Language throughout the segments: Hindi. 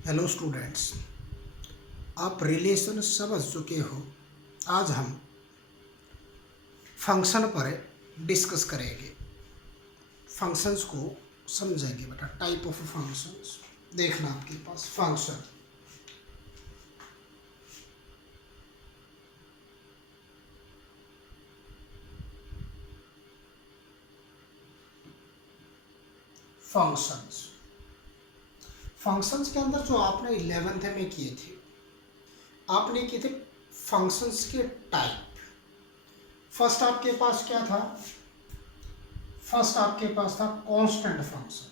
हेलो स्टूडेंट्स, आप रिलेशन समझ चुके हो। आज हम फंक्शन पर डिस्कस करेंगे। फंक्शंस को समझेंगे बेटा। टाइप ऑफ फंक्शंस देखना आपके पास। फंक्शन फंक्शंस फंक्शंस के अंदर जो आपने 11th में किए थे, आपने किए थे फंक्शंस के टाइप। फर्स्ट आपके पास क्या था? फर्स्ट आपके पास था कांस्टेंट फंक्शन।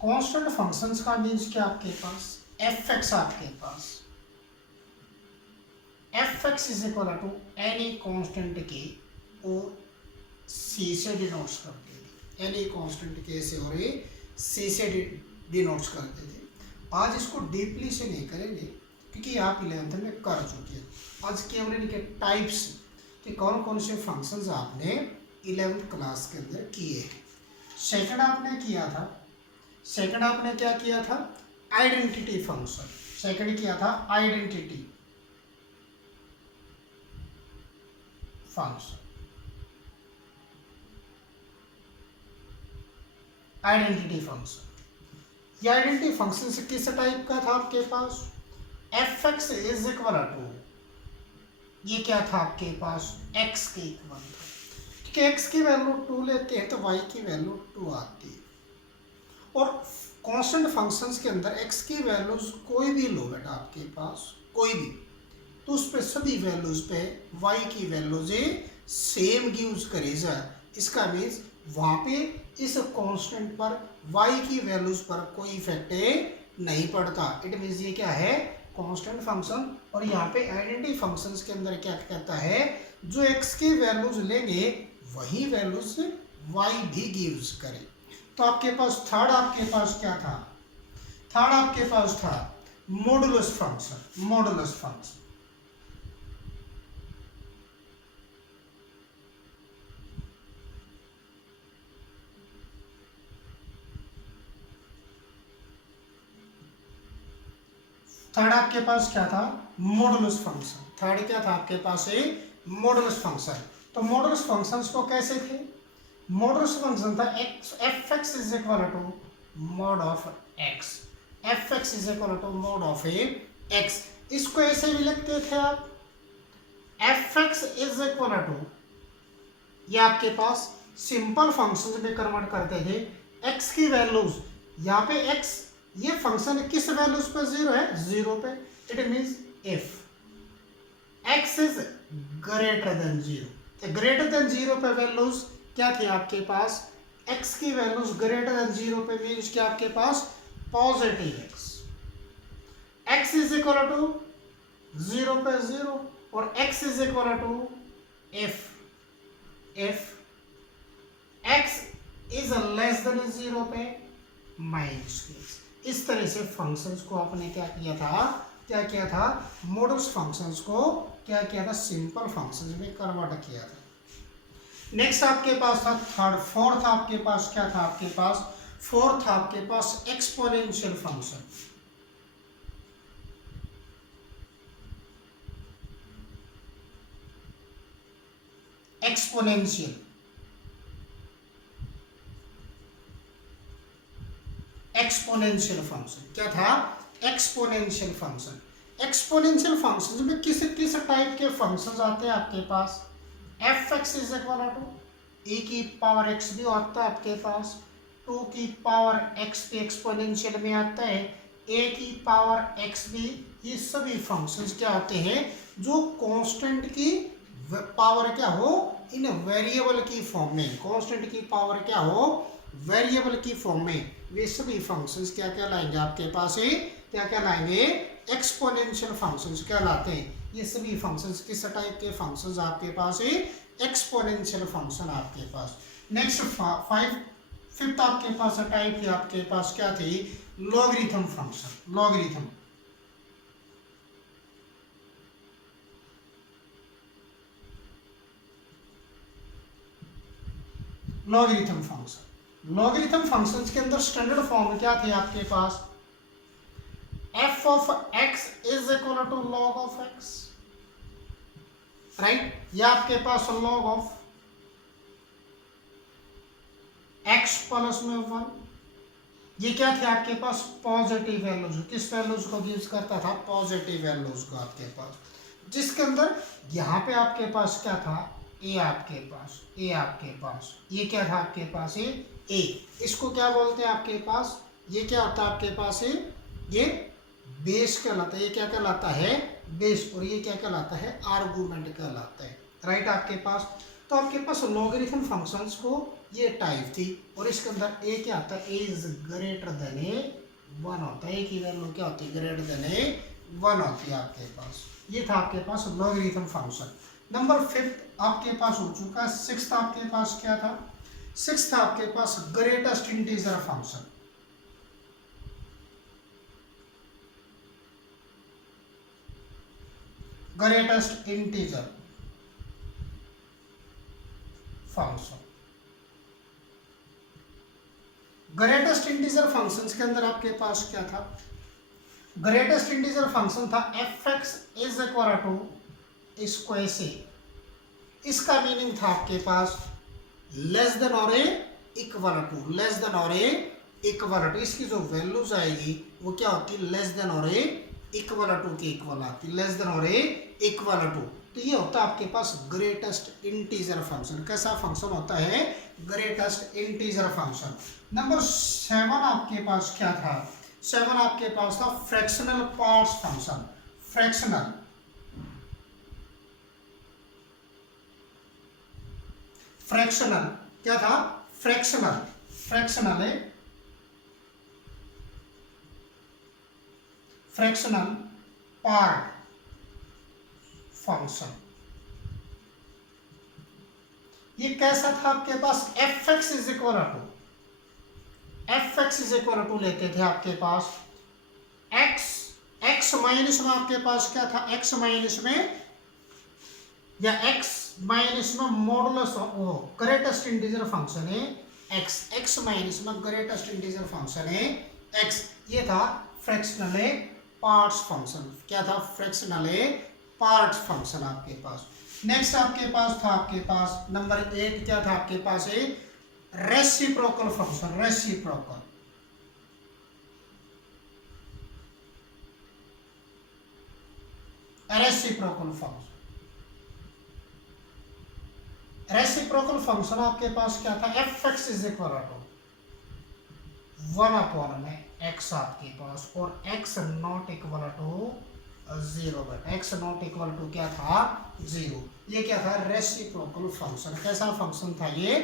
कांस्टेंट फंक्शंस का मीन्स क्या आपके पास? एफ एक्स आपके पास f x is equal to any constant k और सी से डिनोट्स करते थे। एनी कांस्टेंट के से और ये सी से डिनोट्स करते थे। आज इसको डीपली से नहीं करेंगे क्योंकि आप 11th में कर चुके हैं। आज केवल इनके टाइप्स कि कौन कौन से फंक्शंस आपने 11th क्लास के अंदर किए हैं। सेकंड आपने किया था, सेकंड आपने क्या किया था? Identity function. सेकंड किया था आइडेंटिटी फंक्शन। आइडेंटिटी फंक्शन, ये आइडेंटिटी फंक्शन से किस टाइप का था आपके पास? F x is equal to, ये क्या था आपके पास? एक्स के इक्वल था। क्योंकि एक्स की वैल्यू 2 लेते हैं तो वाई की वैल्यू 2 आती है। और कांस्टेंट फंक्शंस के अंदर एक्स की वैल्यूज कोई भी लो बेटा आपके पास, कोई भी, तो उस पे सभी वैल्यूज पे वाई की वैल्यूज सेम यूज करे जाए। इसका मीन्स वहाँ पे इस कांस्टेंट पर वाई की वैल्यूज पर कोई इफेक्ट नहीं पड़ता। इट मीन्स ये क्या है? Constant function. और यहाँ पे आइडेंटिटी फंक्शंस के अंदर क्या कहता है? जो एक्स की वैल्यूज लेंगे वही वैल्यूज वाई भी गिव्स करे। तो आपके पास थर्ड आपके पास क्या था? थर्ड आपके पास था modulus function. Modulus function, third आपके पास क्या था? Modulus function. थर्ड क्या था आपके पास? Modulus function. तो मॉडुलस फंक्शंस को कैसे थे? मॉडुलस फंक्शन था x, f x is equal to mod of x. F x is equal to mod of a x. इसको ऐसे भी लिखते थे आप, f x is equal to, ये आपके पास सिंपल फंक्शन में कन्वर्ट करते थे। एक्स की वैल्यूज यहाँ पे एक्स, ये फंक्शन किस वैल्यूज पे? 0 है, 0 पे। It means if x is greater than 0, तो ग्रेटर देन 0 पे वैल्यूज क्या थी आपके पास? एक्स की वैल्यूज ग्रेटर देन 0 पे मीन्स क्या आपके पास? Positive x. X is equal to 0 पे 0 और x is equal to if x is less than 0 पे माइनस के। इस तरह से फंक्शंस को आपने क्या किया था? क्या किया था? मॉडल्स फंक्शंस को क्या किया था? सिंपल फंक्शंस में कन्वर्ट किया था। नेक्स्ट आपके पास था थर्ड। फोर्थ आपके पास क्या था? आपके पास फोर्थ आपके पास exponential function. Exponential exponential function क्या था? Exponential function. एक्सपोनेंशियल फंक्शन में किस किस टाइप के फंक्शंस आते हैं आपके पास? F x is equal to a की पावर एक्स भी आता है आपके पास, 2 की पावर एक्स भी एक्सपोनेंशियल में आता है, ए की पावर एक्स भी। ये सभी फंक्शंस क्या आते हैं? जो कांस्टेंट की पावर क्या हो, इन वेरिएबल की फॉर्म में। कांस्टेंट की पावर क्या हो? वेरिएबल की फॉर्म में। वे सभी फंक्शंस क्या कहलाएंगे आपके पास? क्या कहलाएंगे? एक्सपोनेंशियल फंक्शंस कहलाते हैं। ये सभी फंक्शंस किस टाइप के फंक्शंस आपके पास है? एक्सपोनेंशियल फंक्शन आपके पास। नेक्स्ट फिफ्थ आपके पास टाइप थी आपके पास क्या थी? Logarithm function. Logarithm, logarithm function. Logarithm functions के अंदर स्टैंडर्ड फॉर्म क्या थे आपके पास? f of x is equal to log of x, right? या आपके पास log ऑफ x प्लस में 1, ये क्या थे आपके पास? Positive values. किस वैल्यूज को यूज करता था? पॉजिटिव वैल्यूज को आपके पास, जिसके अंदर यहाँ पे आपके पास क्या था? ए आपके पास, ए आपके पास, ये क्या था आपके पास? ए। इसको क्या बोलते हैं आपके पास? ये क्या होता है आपके पास? ये बेस कहलाता है। ये क्या कहलाता है? बेस। और ये क्या कहलाता है? आर्गूमेंट कहलाता है, राइट? आपके पास तो आपके पास लॉगरिथम फंक्शंस को ये टाइप थी, और इसके अंदर ए क्या आता है? ए इज ग्रेटर देन ए 1 होता है। ए की वैल्यू क्या होती है? ग्रेटर देन ए 1 होती है आपके पास। ये था आपके पास लॉगरिथम फंक्शन। नंबर 5 आपके पास हो चुका है। 6th आपके पास क्या था? 6th आपके पास greatest integer function. Greatest integer function. Greatest integer functions के अंदर आपके पास क्या था? ग्रेटेस्ट इंटीजर फंक्शन था f(x) is equal to square से। इसका मीनिंग था आपके पास लेस देन और इक्वल टू, लेस देन और इक्वल टू। इसकी जो वैल्यूज आएगी वो क्या होती है? लेस देन और इक्वल टू के इक्वल आती, लेस देन और इक्वल टू। तो ये होता है आपके पास ग्रेटेस्ट इंटीजर फंक्शन। कैसा फंक्शन होता है? Greatest integer function. नंबर 7 आपके पास क्या था? 7 आपके पास था fractional parts function. Fractional, fractional क्या था? फ्रैक्शनल, फ्रैक्शनल है फ्रैक्शनल पार्ट फंक्शन। ये कैसा था आपके पास? f(x) is equal to, f(x) is equal to लेते थे आपके पास x माइनस में आपके पास क्या था? x माइनस में या x माइनस में मॉडुलस ग्रेटेस्ट इंटीजर फंक्शन है x माइनस में ग्रेटेस्ट इंटीजर फंक्शन है x। ये था फ्रैक्शनल पार्ट्स फंक्शन। क्या था? फ्रैक्शनल पार्ट्स फंक्शन आपके पास। नेक्स्ट आपके पास था आपके पास नंबर 8 क्या था आपके पास? Reciprocal function. Reciprocal, reciprocal function. Reciprocal function आपके पास क्या था? f(x) is equal to 1 upon में x आपके पास, और x not equal to 0, but x not equal to क्या था? 0। ये क्या था? Reciprocal function. कैसा फंक्शन था ये?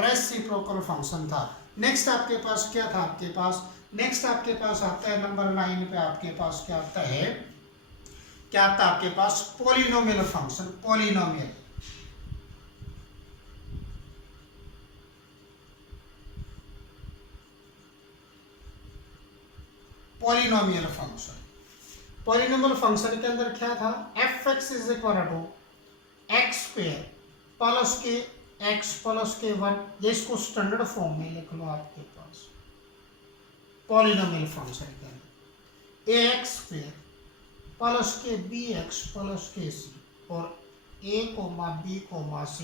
रेसिप्रोकल फंक्शन था। नेक्स्ट आपके पास क्या था आपके पास? नेक्स्ट आपके पास आता है नंबर 9 पे आपके पास क्या आता है? क्या आता है आपके पास? Polynomial function. Polynomial, polynomial function. Polynomial function के अंदर क्या था? f(x) is equal to x square plus k x plus k 1। ये इसको स्टैंडर्ड फॉर्म में लिख लो आपके पास। पॉलिनोमियल फंक्शन के अंदर ax स्क्वायर प्लस के bx प्लस के c, और a b c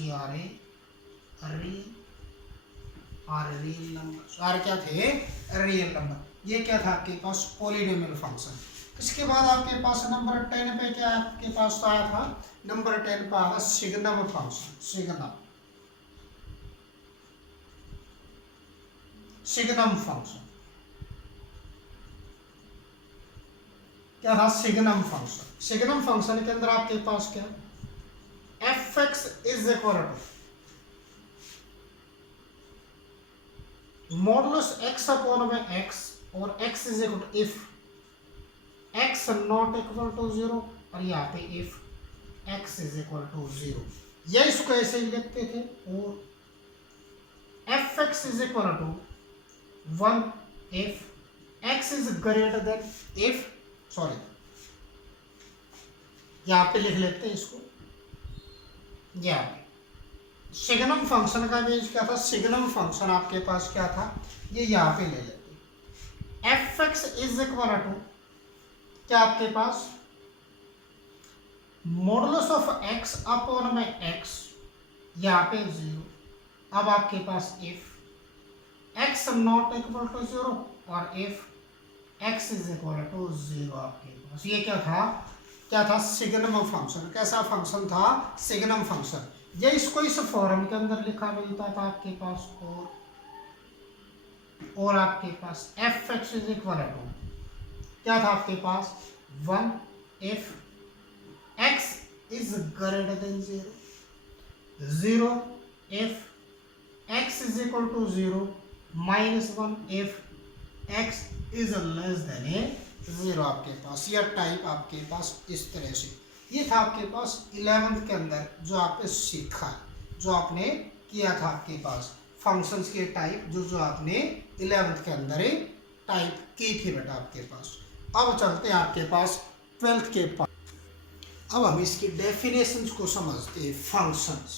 are real number. Are क्या थे? Real number. ये क्या था आपके पास? Polynomial function. इसके बाद आपके पास नंबर 10 पे क्या आपके पास आया था? नंबर 10 पे आया signum function. Signum, signum function क्या था? Signum function. सिग्नम फंक्शन के अंदर आपके पास क्या? f(x) is equal to modulus x upon में x, और x is equal to if x not equal to 0, और यहाँ पे if x is equal to 0। या इसको ऐसे ही लिखते थे, और f(x) is equal to 1 if x is greater than if, sorry यहाँ पे लिख लेते हैं इसको, यहाँ पे सिग्नम फंक्शन का मीन्स क्या था, सिग्नम फंक्शन आपके पास क्या था, ये यहाँ पे ले लेते। F x is equal to क्या आपके पास मॉडुलस ऑफ एक्स अपॉन में एक्स, यहाँ पे 0। अब आपके पास if x not equal to 0 और if x is equal to 0 आपके पास ये क्या था सिग्नम फंक्शन। कैसा फंक्शन था, सिग्नम फंक्शन। ये इसको इस फॉर्म के अंदर लिखा मिलता था आपके पास, और आपके पास f x is equal to क्या था आपके पास 1 if x is greater than 0, 0 if x is equal to 0, -1 if x is less than a 0 आपके पास। यह टाइप आपके पास इस तरह से, ये था आपके पास 11th के अंदर जो आपने सीखा, जो आपने किया था आपके पास फंक्शंस के टाइप, जो आपने 11th के अंदर टाइप की थी बेटा आपके पास। अब चलते हैं आपके पास 12th के पास। अब हम इसकी डेफिनेशंस को समझते हैं। फंक्शंस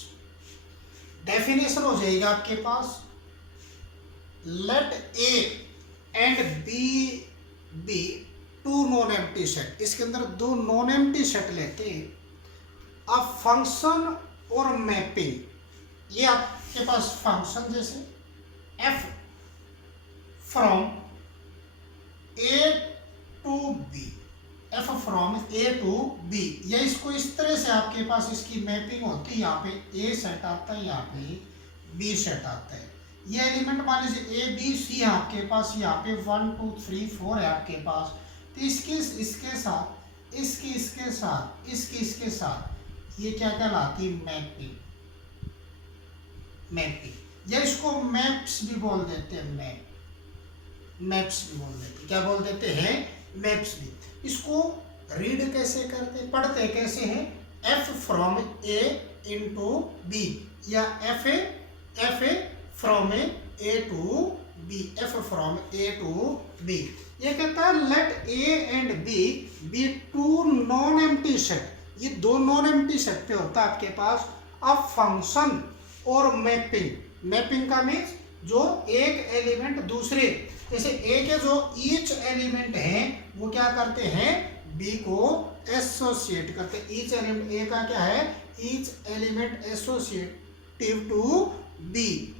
डेफिनेशन हो जाएगी आपके पास, let a and b b two non empty set. इसके अंदर दो नॉन एम्प्टी सेट लेते हैं। अब फंक्शन और मैपिंग, ये आपके पास फंक्शन जैसे F from A to B, F from A to B, या इसको इस तरह से आपके पास इसकी मैपिंग होती है। यहाँ पे ए सेट आता है, यहाँ पे बी सेट आता है। ये एलिमेंट मान लीजिए ए बी सी आपके पास, यहाँ पे 1 2 3 4 है आपके पास। तो इसके साथ इसके साथ ये क्या कहलाती है, मैपिंग, या इसको मैप्स भी बोल देते हैं। मैप्स भी बोल देते, क्या बोल देते हैं, मैप्स भी। इसको रीड कैसे करते, पढ़ते कैसे हैं, f from A into B, या f A from A to B, F from A to B. ये कहता है let a and b two non empty set. ये दो नॉन एम्प्टी सेट पे होता है आपके पास। अब फंक्शन और मैपिंग का मीन्स जो एक एलिमेंट दूसरे, जैसे ए के जो ईच एलिमेंट है वो क्या करते हैं, बी को एसोसिएट करते हैं। ईच एलिमेंट ए का क्या है, each element associative to B,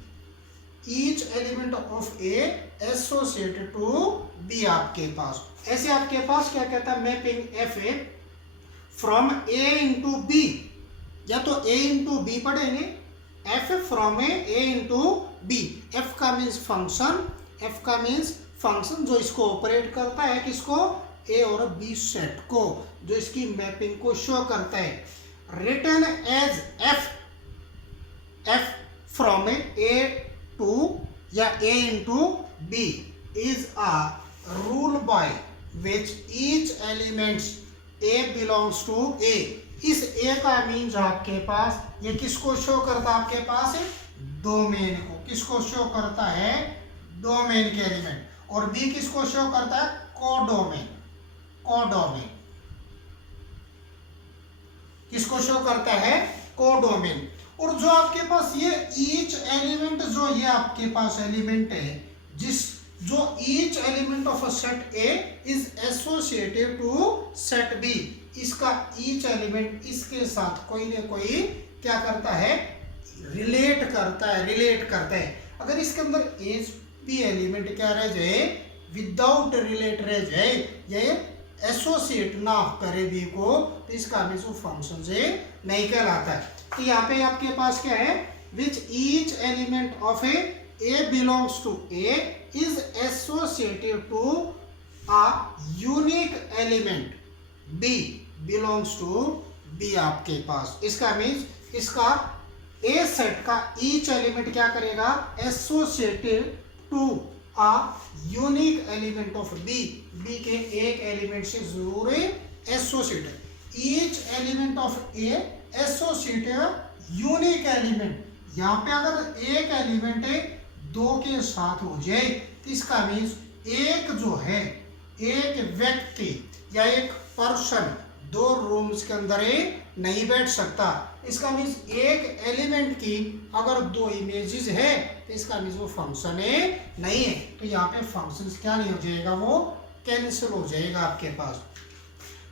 each element of A associated to B आपके पास। ऐसे आपके पास क्या कहता है, mapping F A from A into B, या तो ए इंटू बी पढ़ेंगे, F from A into B. F का मीन्स फंक्शन, एफ का मीन्स फंक्शन जो इसको ऑपरेट करता है, किसको, ए और बी सेट को, जो इसकी मैपिंग को शो करता है। Written as f from A to या a into b is a rule by which each elements a belongs to a. इस ए का मीन्स आपके पास, ये किसको शो करता है आपके पास, डोमेन को। किसको शो करता है, डोमेन के एलिमेंट। और बी किसको शो करता है, कोडोमेन। किसको शो करता है, कोडोमेन। और जो आपके पास ये ईच एलिमेंट, जो ये आपके पास एलिमेंट है, जो each element of a set A is associated to set B. इसका ईच एलिमेंट इसके साथ कोई ना कोई क्या करता है, रिलेट करता है। अगर इसके अंदर ए बी एलिमेंट क्या रह जाए, विदाउट रिलेट रह जाए, ये एसोसिएट ना करे बी को, तो इसका भी जो फंक्शन से नहीं कहलाता है। तो यहाँ पे आपके पास क्या है, which each element of A belongs to A is associated to a unique element B belongs to B आपके पास। इसका मीन्स इसका ए सेट का ईच एलिमेंट क्या करेगा, associated to a unique element of B, B के एक एलिमेंट से जरूर associated. Each element of A associated unique element. यहाँ पे अगर एक एलिमेंट है दो के साथ हो जाए, तो इसका मीन्स एक जो है, एक व्यक्ति या एक पर्सन दो रूम्स के अंदर नहीं बैठ सकता। इसका मीन्स एक एलिमेंट की अगर दो इमेजेस है तो इसका मीन्स वो फंक्शन है नहीं है। तो यहाँ पे फंक्शन क्या नहीं हो जाएगा, वो कैंसिल हो जाएगा आपके पास।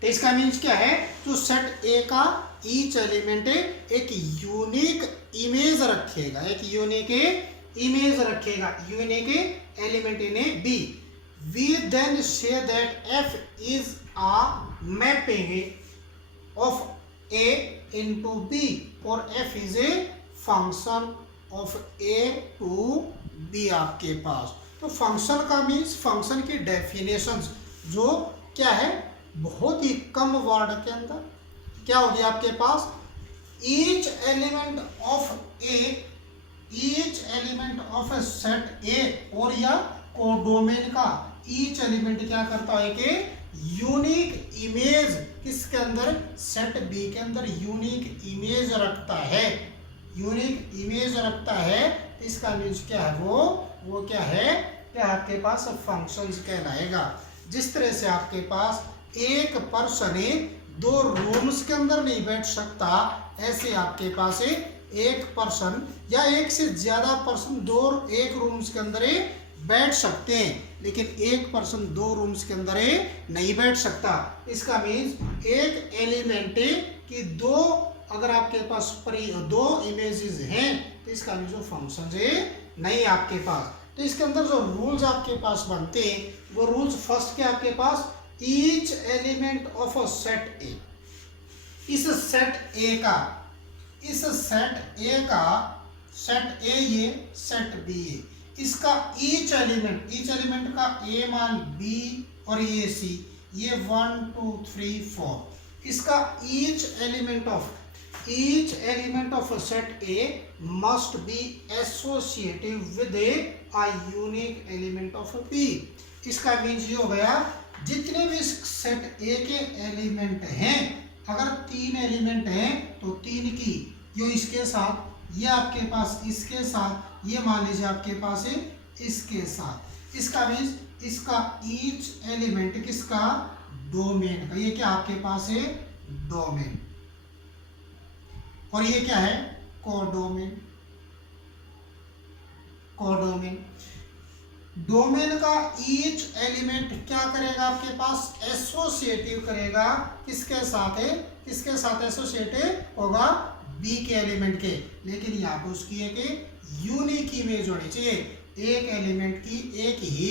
तो इसका मीन्स क्या है, जो सेट ए का ईच एलिमेंट एक यूनिक इमेज रखेगा, एक यूनिक इमेज रखेगा, unique element in a b. We then say that f is a mapping of a into b और f is a function of a to B आपके पास। तो फंक्शन का मीन्स फंक्शन की डेफिनेशंस जो क्या है, बहुत ही कम वर्ड के अंदर क्या होगी आपके पास, each element of a, each element of a set a और या कोडोमेन का ईच एलिमेंट क्या करता है कि यूनिक इमेज किसके अंदर, सेट बी के अंदर यूनिक इमेज रखता है, यूनिक इमेज रखता है। तो इसका मीन्स क्या है, वो क्या है, क्या आपके पास फंक्शंस कहलाएगा। जिस तरह से आपके पास एक पर्सन दो रूम्स के अंदर नहीं बैठ सकता, ऐसे आपके पास एक पर्सन या एक से ज्यादा पर्सन दो एक रूम्स के अंदर बैठ सकते हैं, लेकिन एक पर्सन दो रूम्स के अंदर नहीं बैठ सकता। इसका मीन्स एक एलिमेंट की दो अगर आपके पास दो इमेजेस हैं तो इसका मीन्स जो फंक्शन है नहीं आपके पास। तो इसके अंदर जो रूल्स आपके पास बनते हैं वो रूल्स फर्स्ट के आपके पास, each element of a set ए, इस सेट ए का, इस सेट ए का, सेट ए ये सेट बी ए, इसका ईच एलिमेंट का ए मान बी और ये सी, ये 1 2 3 4, इसका each element of a set A must be associative with a unique element of B। इसका मीन्स ये हो गया, जितने भी सेट ए के एलिमेंट हैं, अगर 3 एलिमेंट हैं तो 3 की जो इसके साथ, ये आपके पास इसके साथ, ये मान लीजिए आपके पास है इसके साथ, इसका मीन्स इसका ईच एलिमेंट किसका, डोमेन का, ये क्या आपके पास है डोमेन, और ये क्या है कोडोमेन। डोमेन का ईच एलिमेंट क्या करेगा आपके पास, एसोसिएटिव करेगा, किसके साथ है, किसके साथ एसोसिएटिव होगा, बी के एलिमेंट के, लेकिन यहाँ पे उसकी एक यूनिक इमेज होनी चाहिए, एक एलिमेंट की एक ही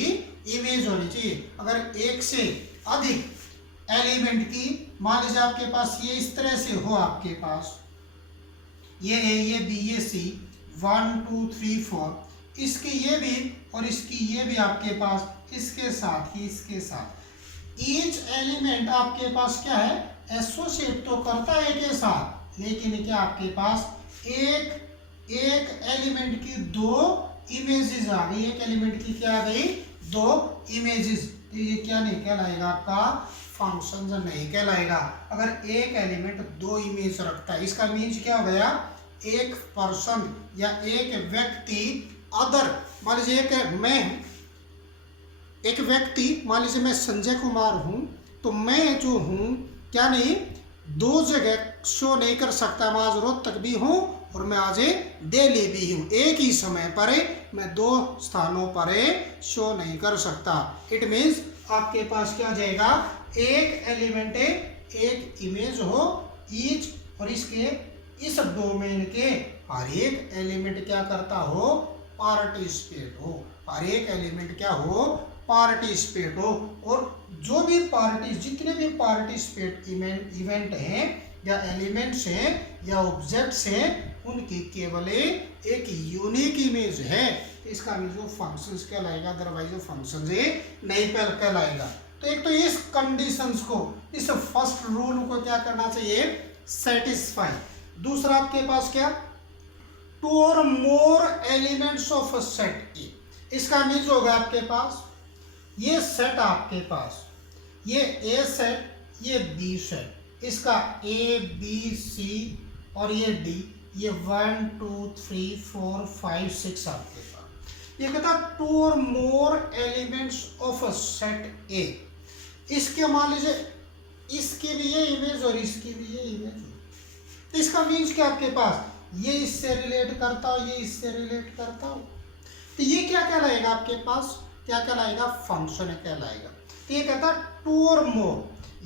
इमेज होनी चाहिए। अगर एक से अधिक एलिमेंट की, मान लीजिए आपके पास ये इस तरह से हो, आपके पास ये ए, ये बी, ये सी, 1 2 3 4, इसकी ये भी और इसकी ये भी आपके पास, इसके साथ ही इसके साथ, ईच एलिमेंट आपके पास क्या है, एसोसिएट तो करता है के साथ, लेकिन क्या आपके पास एक एलिमेंट की दो इमेजेस आ गई, एक एलिमेंट की क्या आ गई, दो इमेजेस, तो ये क्या नहीं कहलाएगा आपका, फंक्शन नहीं कहलाएगा। अगर एक एलिमेंट दो इमेज रखता है, इसका मीन्स क्या हो गया, एक पर्सन या एक व्यक्ति अदर, मान लीजिए एक व्यक्ति, मान लीजिए मैं संजय कुमार हूं, तो मैं जो हूं क्या नहीं, दो जगह शो नहीं कर सकता, मैं आज रोहतक भी हूं और मैं आज दिल्ली भी हूं, एक ही समय पर मैं दो स्थानों पर शो नहीं कर सकता। इट मीन्स आपके पास क्या जाएगा, एक एलिमेंट एक इमेज हो ईच, और इसके इस डोमेन के हर एक एलिमेंट क्या करता हो, पार्टिसिपेट हो, हर एक एलिमेंट क्या हो, पार्टिसिपेट हो, और जो भी जितने भी पार्टिसिपेट इवेंट हैं या एलिमेंट्स हैं या ऑब्जेक्ट्स हैं, उनकी केवल एक यूनिक इमेज है, इसका मीन्स वो फंक्शंस कहलाएगा, अदरवाइज वो फंक्शंस नहीं कहलाएगा। तो एक तो इस कंडीशंस को, इस फर्स्ट रूल को क्या करना चाहिए, सेटिस्फाई। दूसरा आपके पास क्या, 2 or more elements of a set ए, इसका मीन्स होगा आपके पास ये सेट, आपके पास ये ए सेट, ये बी सेट, इसका ए बी सी और ये डी, ये 1 2 3 4 5 6 आपके पास, ये कहता 2 or more elements of a set ए। इसके मान लीजिए इसकी भी ये इमेज और इसकी भी ये इमेज, तो इसका मीन्स क्या आपके पास ये इससे रिलेट करता हो, ये इससे रिलेट करता हो, तो ये क्या कहलाएगा आपके पास, क्या कहलाएगा, फंक्शन कहलाएगा। तो ये कहता है टू और मोर,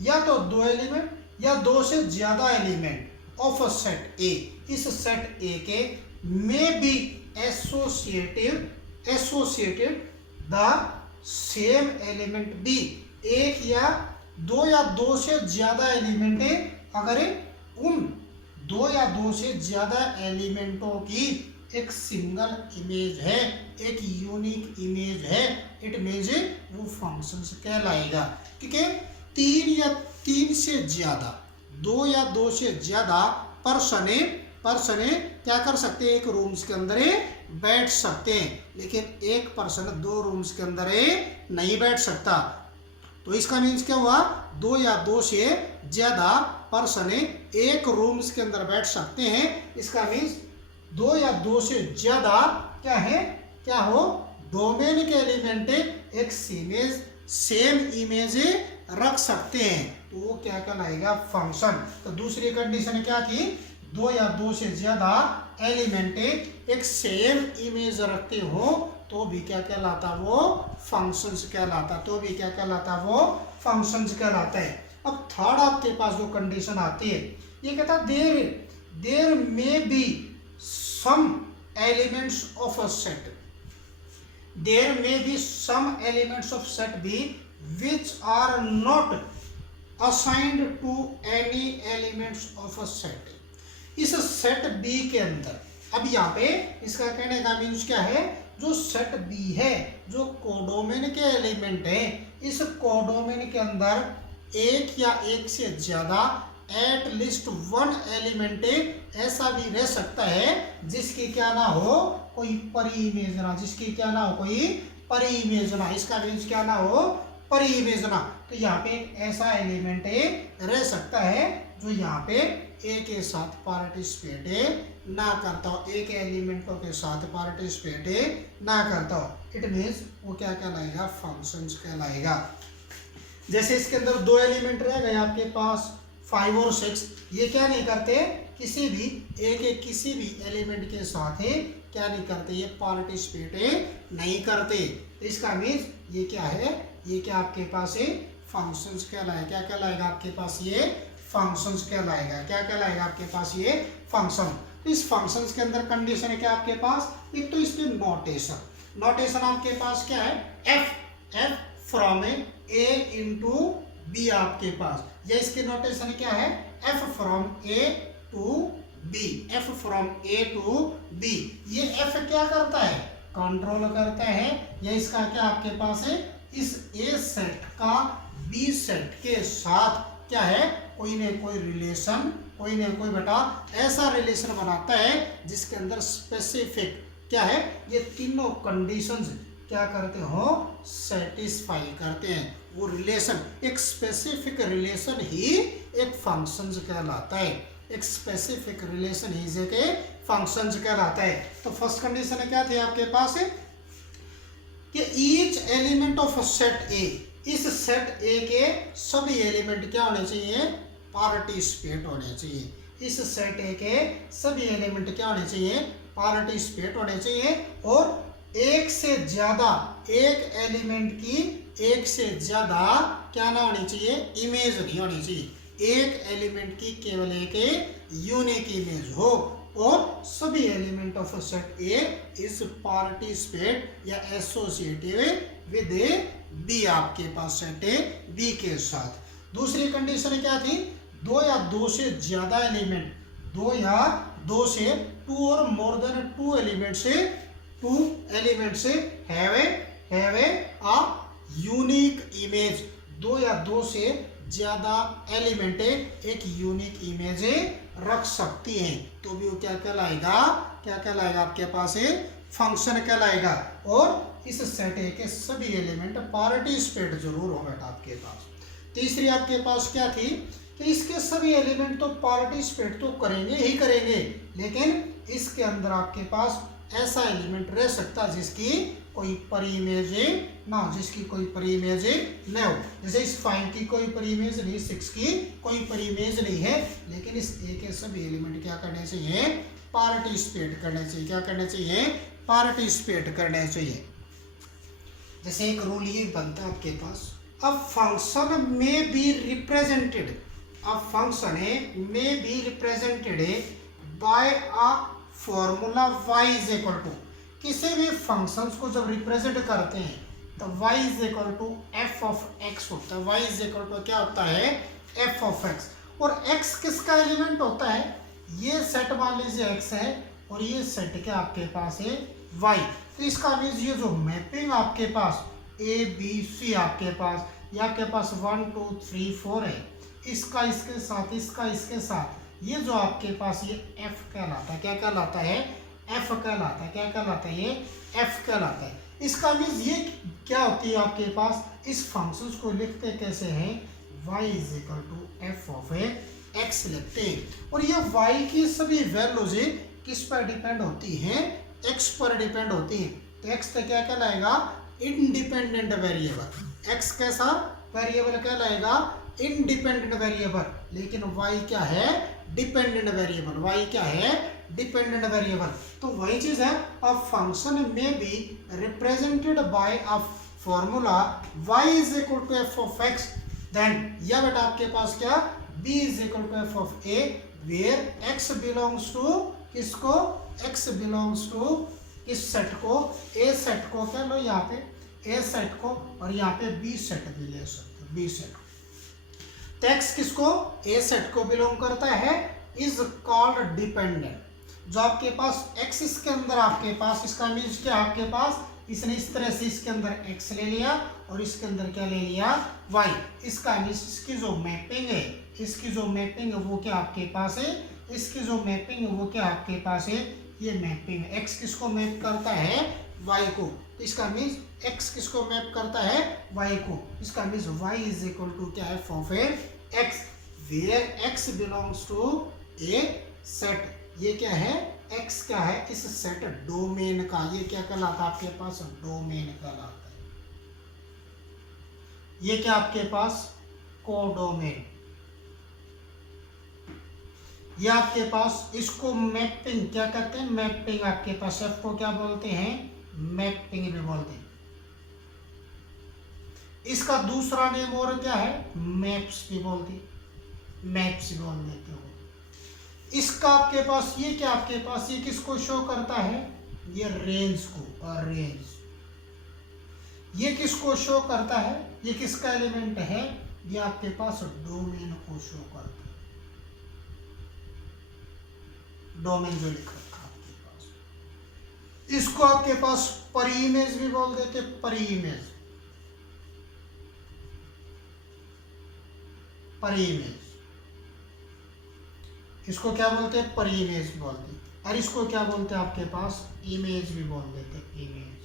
या तो दो एलिमेंट या दो से ज्यादा एलिमेंट ऑफ अ सेट ए, इस सेट ए के may be associated the same element B, एक या दो से ज्यादा एलिमेंट है, अगर उन दो या दो से ज्यादा एलिमेंटों की एक सिंगल इमेज है, एक यूनिक इमेज है, इट मीन्स वो फंक्शंस कहलाएगा। ठीक है, तीन से ज्यादा, दो या दो से ज्यादा पर्सन क्या कर सकते हैं, एक रूम्स के अंदर बैठ सकते हैं, लेकिन एक पर्सन दो रूम्स के अंदर नहीं बैठ सकता। तो इसका मीन्स क्या हुआ, दो या दो से ज्यादा पर्सन एक रूम्स के अंदर बैठ सकते हैं। इसका मीन्स दो या दो से ज्यादा क्या है, क्या हो, डोमेन के एलिमेंट एक सेम इमेज रख सकते हैं, तो वो क्या कहलाएगा, फंक्शन। तो दूसरी कंडीशन क्या थी, दो या दो से ज्यादा एलिमेंट एक सेम इमेज रखते हो तो भी क्या कहलाता, वो फंक्शंस कहलाता, तो भी क्या कहलाता, वो फंक्शंस कहलाता है। अब थर्ड आपके पास जो कंडीशन आती है, ये कहता there may be some elements of a set, there may be some elements of set B which are not assigned to any elements of a set, इस सेट बी के अंदर, अब यहाँ पे इसका कहने का मीन्स क्या है, जो सेट बी है, जो कोडोमेन के एलिमेंट है, इस कोडोमेन के अंदर एक या एक से ज्यादा एट लीस्ट वन एलिमेंट ऐसा भी रह सकता है जिसकी क्या ना हो कोई परी इमेज ना, जिसकी क्या ना हो कोई परी इमेज ना, इसका मीन्स क्या ना हो, परी इमेज ना। तो यहाँ पे एक ऐसा एलिमेंट रह सकता है जो यहाँ पे ए के साथ पार्टिसिपेट ना करता हो, एक एलिमेंटों के साथ पार्टिसिपेट ना करता हो, इट मीन्स वो क्या कहलाएगा, फंक्शंस कहलाएगा। जैसे इसके अंदर दो एलिमेंट रह गए आपके पास 5 और 6, ये क्या नहीं करते, किसी भी एलिमेंट के साथ क्या नहीं करते, ये पार्टिसिपेट नहीं करते। इसका मीन्स ये क्या है, ये क्या आपके पास है, फंक्शंस कहलाएगा। क्या कहलाएगा आपके पास, ये फंक्शंस कहलाएगा। क्या कहलाएगा आपके पास, ये फंक्शन। तो इस फंक्शंस के अंदर कंडीशन है क्या आपके पास, एक तो इसके नोटेशन आपके पास क्या है, F from A into B आपके पास, या इसके नोटेशन क्या है, F from A to B, F from A to B. ये एफ क्या करता है, कंट्रोल करता है, या इसका क्या आपके पास है, इस ए सेट का बी सेट के साथ क्या है, कोई न कोई रिलेशन, कोई न कोई बेटा ऐसा रिलेशन बनाता है जिसके अंदर स्पेसिफिक क्या है, ये तीनों कंडीशंस क्या करते हो, सेटिस्फाई करते हैं। वो रिलेशन, एक स्पेसिफिक रिलेशन ही एक फंक्शंस कहलाता है, एक स्पेसिफिक रिलेशन ही के फंक्शंस कहलाता है। तो फर्स्ट कंडीशन क्या थी आपके पास कि ईच एलिमेंट ऑफ सेट ए, इस सेट ए के सभी एलिमेंट क्या होने चाहिए, पार्टिसिपेट होने चाहिए। इस सेट ए के सभी एलिमेंट क्या होने चाहिए, पार्टिसिपेट होने चाहिए, और एक से ज्यादा, एक एलिमेंट की एक से ज्यादा क्या ना होनी चाहिए, इमेज नहीं होनी चाहिए। एक एलिमेंट की केवल एक यूनिक इमेज हो, और सभी element of set A is participate या एसोसिएटिव विद बी, आपके पास सेट ए बी के साथ। दूसरी कंडीशन क्या थी, दो या दो से ज्यादा एलिमेंट, दो या दो से, टू और मोर देन टू एलिमेंट से हैव ए यूनिक इमेज, दो या दो से ज्यादा एलिमेंट एक यूनिक इमेज रख सकती हैं, तो भी वो क्या कहलाएगा, क्या कहलाएगा आपके पास फंक्शन कहलाएगा। और इस सेट ए के सभी एलिमेंट पार्टिसिपेट जरूर हो बेटा आपके पास। तीसरी आपके पास क्या थी कि इसके सभी एलिमेंट तो पार्टिसिपेट तो करेंगे ही करेंगे, लेकिन इसके अंदर आपके पास ऐसा एलिमेंट रह सकता जिसकी कोई परी इमेज ना हो, जिसकी कोई परी इमेज न हो। जैसे इस 5 की कोई परी इमेज नहीं, 6 की कोई परी इमेज नहीं है, लेकिन इस ए के सभी एलिमेंट क्या करने चाहिए, पार्टिसिपेट करने चाहिए। क्या करने चाहिए, पार्टिसिपेट करने चाहिए। जैसे एक रूल ये बनता है आपके पास, अब फंक्शन में बी रिप्रेजेंटेड, अब फंक्शन में be represented by a formula y is equal to, किसी भी फंक्शंस को जब रिप्रेजेंट करते हैं तो y is equal to F of X होता है। y इज इक्वल टू क्या होता है, एफ ऑफ एक्स। और x किसका एलिमेंट होता है, ये सेट मान लीजिए x है और ये सेट क्या आपके पास है y। तो इसका मीन्स ये जो मैपिंग आपके पास ए बी सी आपके पास, या आपके पास 1 2 3 4 है, इसका इसके साथ, इसका इसके साथ, ये जो आपके पास ये f कहलाता है। क्या कहलाता है, f कहलाता है। क्या कहलाता है, ये f कहलाता है। इसका मीन्स ये क्या होती है आपके पास, इस फंक्शंस को लिखते कैसे हैं, y is equal to F of X लिखते हैं। और ये y की सभी वैल्यूज किस पर डिपेंड होती हैं, x पर डिपेंड होती हैं। तो x तो क्या कहलाएगा, इंडिपेंडेंट वेरिएबल। x कैसा वेरिएबल कहलाएगा, इंडिपेंडेंट वेरिएबल। लेकिन y क्या है, डिपेंडेंट वेरिएबल। y क्या है, डिपेंडेंट वेरिएबल। तो वही चीज है, अ फंक्शन में be represented by a formula y is equal to F of X, then या बेटा आपके पास क्या, b is equal to F of a, where x belongs to किसको, x बिलोंग्स टू इस सेट को, a सेट को क्या लो यहाँ पे a सेट को, और यहाँ पे b सेट भी ले सकते हो, b सेट। तो x किसको, a सेट को बिलोंग करता है, इज कॉल्ड डिपेंडेंट। जो आपके पास x इसके अंदर आपके पास, इसका मीन्स क्या आपके पास, इसने इस तरह से इसके अंदर x ले लिया और इसके अंदर क्या ले लिया, y। इसका मीन्स इसकी जो मैपिंग है, इसकी जो मैपिंग है वो क्या आपके पास है, इसकी जो मैपिंग है वो क्या आपके पास है, ये मैपिंग। x किसको मैप करता है, y को। इसका मीन्स x किसको मैप करता है, y को। इसका means y is equal to क्या है, F of x, where x belongs to A set. ये क्या है, x क्या है, इस सेट डोमेन का, ये क्या कहलाता है आपके पास, डोमेन कहलाता है। ये क्या आपके पास, कोडोमेन। ये आपके पास, इसको मैपिंग क्या कहते हैं, मैपिंग। आपके पास एफ को क्या बोलते हैं, मैपिंग भी बोलते हैं। इसका दूसरा नेम और क्या है, मैप्स भी बोलते हैं, मैप्स बोल देते हो। इसका आपके पास ये क्या आपके पास, ये किसको शो करता है, ये रेंज को, और रेंज ये किसको शो करता है, ये किसका एलिमेंट है, ये आपके पास डोमेन को शो करता है। डोमेन जो लिखा रखा आपके पास, इसको आपके पास परी इमेज भी बोल देते, परी इमेज, परी इमेज। इसको क्या बोलते हैं, परी इमेज बोलते हैं। और इसको क्या बोलते हैं आपके पास, इमेज भी बोल देते, इमेज।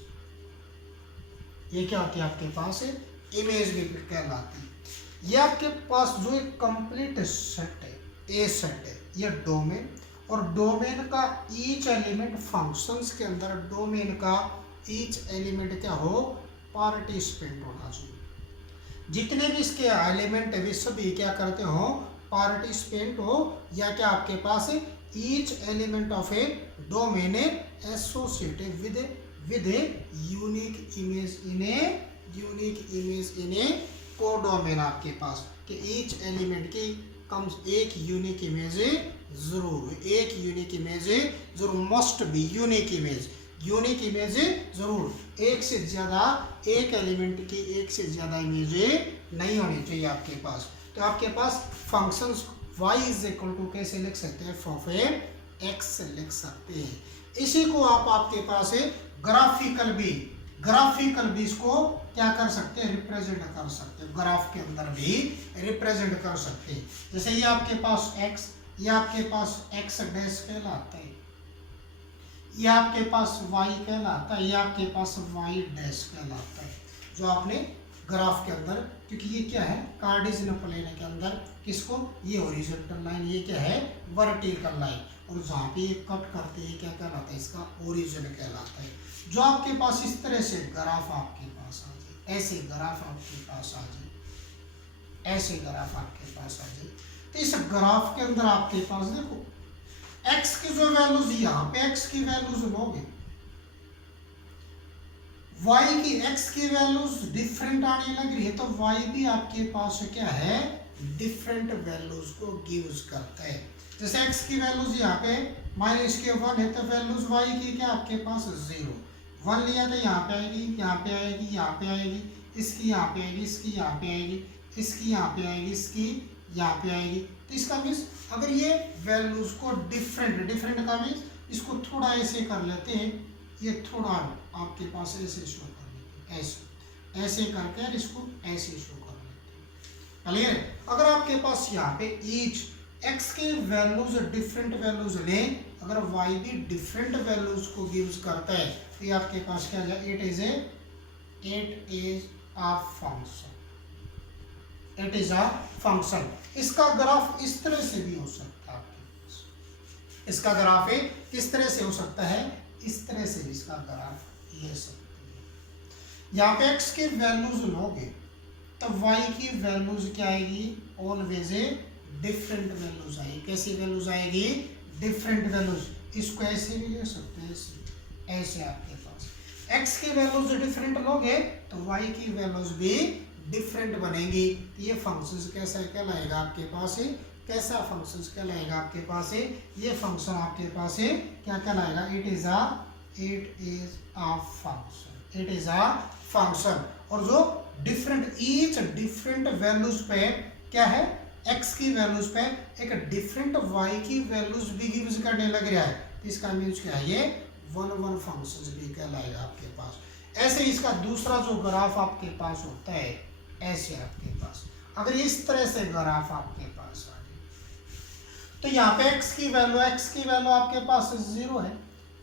ये क्या होती है आपके पास, इमेज भी कहलाती है। ये आपके पास जो एक कंप्लीट सेट है, ए सेट है, ये डोमेन। और डोमेन का ईच एलिमेंट फंक्शंस के अंदर, डोमेन का ईच एलिमेंट क्या हो, पार्टिसिपेंट होना चाहिए। जितने भी इसके एलिमेंट है वे सभी क्या करते हो, पार्टिसिपेंट हो, या क्या आपके पास each element of a domain associated with a unique image in a codomain. आपके पास कि ईच एलिमेंट की कम एक यूनिक इमेज जरूर, एक यूनिक इमेज जरूर, must be unique image, unique image जरूर। एक से ज़्यादा, एक एलिमेंट की एक से ज़्यादा इमेज नहीं होनी चाहिए आपके पास। तो आपके पास functions y is equal to कैसे लिख सकते हैं, एफ ऑफ एक्स लिख सकते हैं। इसी को आप आपके पास ग्राफिकल भी इसको क्या कर सकते हैं, रिप्रेजेंट कर सकते हैं, ग्राफ के अंदर भी रिप्रेजेंट कर सकते हैं। जैसे ये आपके पास x, ये आपके पास x डैश कहलाता है, ये आपके पास y कहलाता है, ये आपके पास y डैश कहलाता है। जो आपने ग्राफ के अंदर, क्योंकि ये क्या है, कार्टेशियन प्लेन के अंदर किसको, ये हॉरिजॉन्टल लाइन, ये क्या है, वर्टिकल लाइन। और जहाँ पे ये कट करते हैं क्या कहलाता है, इसका ओरिजिन कहलाता है। जो आपके पास इस तरह से ग्राफ आपके पास आ जाए, ऐसे ग्राफ आपके पास आ जाए, ऐसे ग्राफ आपके पास आ जाए, तो इस ग्राफ के अंदर आपके पास देखो x की जो वैल्यूज, यहाँ पे x की वैल्यूज लोगे, y की x की वैल्यूज डिफरेंट आने लग रही है, तो y भी आपके पास क्या है, डिफरेंट वैल्यूज को गिव्स करता है। जैसे x की वैल्यूज यहाँ पे माइनस के 1 है, तो वैल्यूज y की क्या आपके पास 0, 1 लिया तो यहाँ पे आएगी, यहाँ पे आएगी, यहाँ पे आएगी, इसकी यहाँ पे आएगी, इसकी यहाँ पे आएगी, इसकी यहाँ पे आएगी, इसकी यहाँ पे आएगी। तो इसका मीन्स अगर ये वैल्यूज को डिफरेंट का मीन्स इसको थोड़ा ऐसे कर लेते हैं, ये थोड़ा आपके पास ऐसे शो कर लेते हैं, ऐसे करके और इसको ऐसे शो कर लेते हैं। क्लियर है? अगर आपके पास यहाँ पे ईच x के वैल्यूज डिफरेंट वैल्यूज लें, अगर y भी डिफरेंट वैल्यूज को गिव्स करता है, तो ये आपके पास क्या है, it is a function, it is a function. इसका ग्राफ इस तरह से भी हो सकता है आपके पास, इसका ग्राफ किस तरह से हो सकता है, इस तरह से इसका ग्राफ ये सकती है। यहाँ पे x की वैल्यूज लोगे तो y की वैल्यूज क्या आएगी, ऑलवेज डिफरेंट वैल्यूज आएगी। कैसी वैल्यूज आएगी, डिफरेंट वैल्यूज। इसको ऐसे भी ले सकते हैं, ऐसे आपके पास x की वैल्यूज डिफरेंट लोगे तो y की वैल्यूज भी डिफरेंट बनेगी। ये फंक्शन कैसा कहलाएगा आपके पास, कैसा फंक्शन कहलाएगा आपके पास, ये फंक्शन आपके पास क्या कहलाएगा, it is a function, it is a function. और जो डिफरेंट ईच डिफरेंट वैल्यूज पे क्या है, x की वैल्यूज पे एक डिफरेंट y की वैल्यूज भी गिव्स करने लग रहा है, तो इसका मीन्स क्या है, ये वन फंक्शन भी कहलाएगा आपके पास। ऐसे इसका दूसरा जो ग्राफ आपके पास होता है, ऐसे आपके पास अगर इस तरह से ग्राफ आपके पास आ जाए, तो यहाँ पे x की वैल्यू आपके पास 0 है,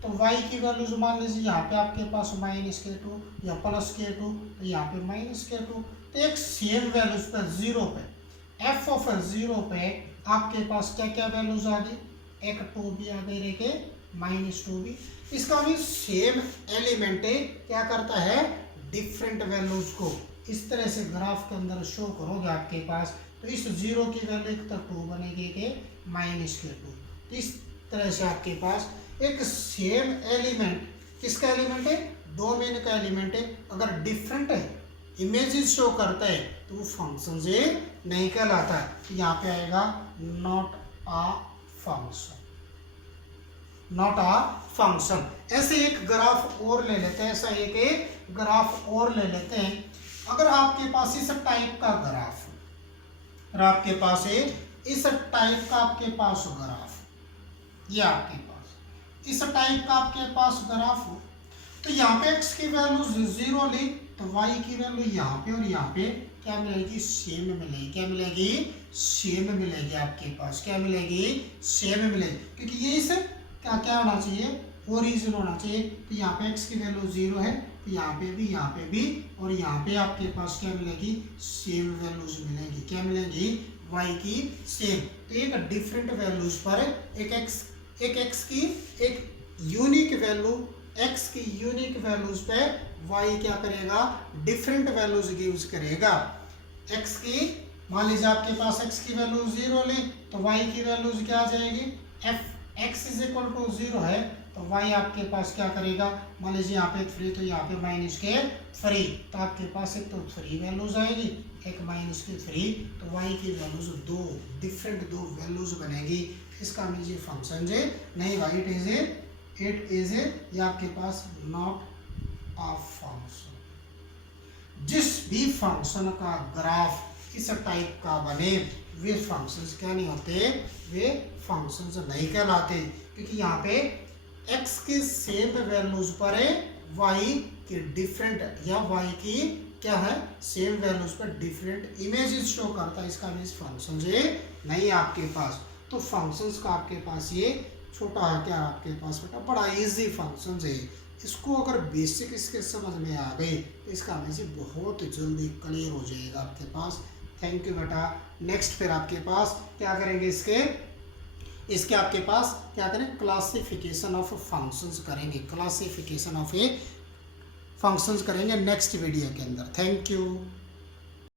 तो y की वैल्यू मान लीजिए यहाँ पे आपके पास -k2 या +k2, तो यहाँ पे -k2, तो एक सेम वैल्यूज पर 0 पे f ऑफ 0 पे आपके पास क्या क्या वैल्यूज आ गई, एक 2 भी आ गई, रह के -2 भी। इसका भी सेम एलिमेंट क्या करता है, डिफरेंट वैल्यूज को इस तरह से ग्राफ के अंदर शो करोगे आपके पास, तो इस 0 की वैल्यू एक तो 2 बनेगी के -k2। तो इस तरह से आपके पास एक सेम एलिमेंट, किसका एलिमेंट है, डोमेन का एलिमेंट है, अगर डिफरेंट है इमेजेस शो करता है तो वो फंक्शन से नहीं कहलाता है। तो यहाँ पे आएगा not a function, not a function. ऐसे एक ग्राफ और ले लेते हैं, ऐसा एक ग्राफ और ले लेते हैं। अगर आपके पास इस टाइप का ग्राफ, अगर आपके पास इस टाइप का आपके पास ग्राफ, ये आपके पास इस टाइप का आपके पास ग्राफ हो, तो यहाँ पे x की वैल्यू 0 ली तो y की वैल्यू यहाँ पे और यहाँ पे क्या मिलेगी, सेम मिलेगी। क्या मिलेगी, सेम मिलेगी आपके पास, क्या मिलेगी, सेम मिलेगी, क्योंकि ये इसे क्या क्या होना चाहिए, ओरिजिन होना चाहिए। तो यहाँ पे x की वैल्यू 0 है, तो यहाँ पे भी और यहाँ पे आपके पास क्या मिलेगी, सेम वैल्यूज मिलेगी। क्या मिलेगी, y की सेम। तो एक डिफरेंट वैल्यूज पर एक x की एक यूनिक वैल्यू, x की यूनिक वैल्यूज पे y क्या करेगा, डिफरेंट वैल्यूज गिव्स करेगा। x की मान लीजिए आपके पास x की वैल्यू 0 ले तो y की वैल्यूज क्या आ जाएगी, x इज इक्वल टू 0 है तो y आपके पास क्या करेगा, मान लीजिए यहाँ पे 3 तो यहाँ पे -3, तो आपके पास एक तो 3 वैल्यूज आएगी, एक -3, तो y की वैल्यूज दो वैल्यूज बनेगी। इसका मीन्स ये फंक्शन जे नहीं, इट इज ये आपके पास नॉट अ फंक्शन। जिस भी फंक्शन का ग्राफ इस टाइप का बने वे फंक्शंस क्या नहीं होते, वे फंक्शंस नहीं कहलाते, क्योंकि यहाँ पे x की सेम वैल्यूज पर y की डिफरेंट या y की क्या है, सेम वैल्यूज पर डिफरेंट इमेजेस शो करता है। इसका मीन्स फंक्शन जे नहीं आपके पास। तो फंक्शंस का आपके पास ये छोटा है क्या आपके पास बेटा, बड़ा इजी फंक्शन है। इसको अगर बेसिक इसके समझ में आ गए तो इसका मीन्स बहुत जल्दी क्लियर हो जाएगा आपके पास। थैंक यू बेटा। नेक्स्ट फिर आपके पास क्या करेंगे, इसके इसके आपके पास क्या करें, क्लासिफिकेशन ऑफ फंक्शंस करेंगे, क्लासिफिकेशन ऑफ ए फंक्शंस करेंगे नेक्स्ट वीडियो के अंदर। Thank you.